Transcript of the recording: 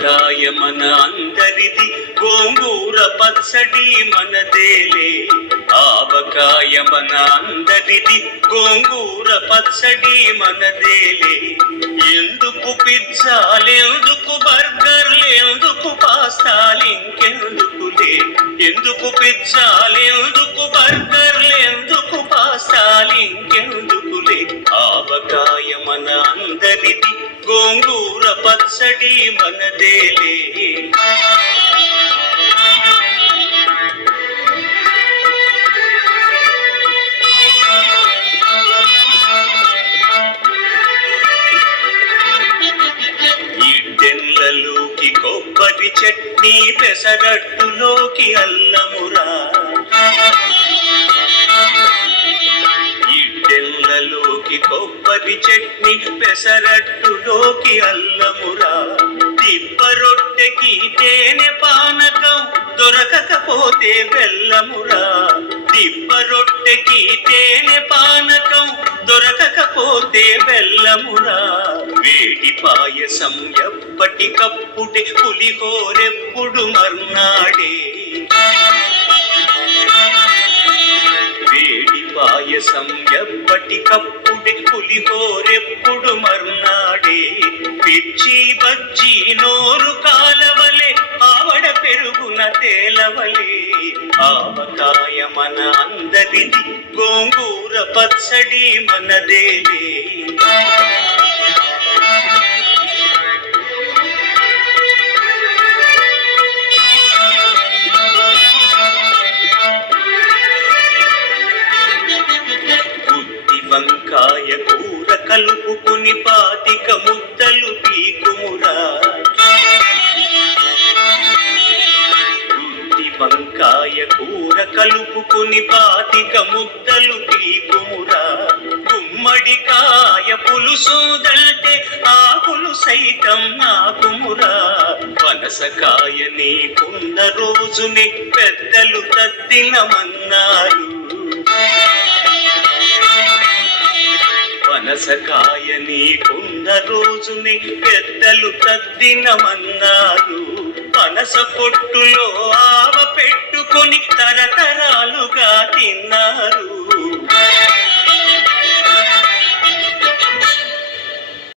ఆవకాయ మన అందరిది, గోంగూర పచ్చడి మనదేలే. ఆవకాయ మన అందరిది, గోంగూర పచ్చడి మనదేలే. ఎందుకు పిజ్జాలెందుకు బర్గర్లెందుకు పాస్తాలింకెందుకులే? ఎందుకు పిజ్జాలెందుకు బర్గర్లెందుకు పాస్తాలింకెందుకులే? ఆవకాయ మన అందరిది, గోంగూర పచ్చడి మనదేలే. ఇడ్డెన్లలోకి కొబ్బరి చట్నీ, పెసరట్టులోకి అల్లమురా. ఇడ్డెన్లలోకి కొబ్బరి చట్నీ, పెసరట్టులోకి అల్లమురా. దిబ్బ రొట్టెకి తేనె పానకం, దొరకకపోతే బెల్లమురా. దిబ్బ రొట్టెకి తేనె పానకం, దొరకకపోతే బెల్లమురా. వేడి పాయసం ఎప్పటికప్పుడే, పులిహోరెప్పుడు మర్నాడే. వేడి పాయసం ఎప్పటికప్పుడే, పులిహోరెప్పుడు మర్నాడే. మిర్చి బజ్జీ నోరు కాలవలే, ఆవడ పెరుగున తేలవలే. ఆవకాయ మన అందరిది, గోంగూర పచ్చడి మనదేలే. వంకాయ కూర కలుపుకుని 25 ముద్దలు పీకుమురా. వంకాయ కూర కలుపుకుని 25 ముద్దలు పీకుమురా. గుమ్మడికాయ పులుసుదంటే ఆకులు సైతం నాకుమురా. పనసకాయ నీకున్న రోజుని పెద్దలు తద్దినమన్నారు. పనసకాయ నీకున్న రోజుని పెద్దలు తద్దినమన్నారు. పనస పొట్టులో ఆవ పెట్టుకొని తరతరాలుగా తిన్నారు.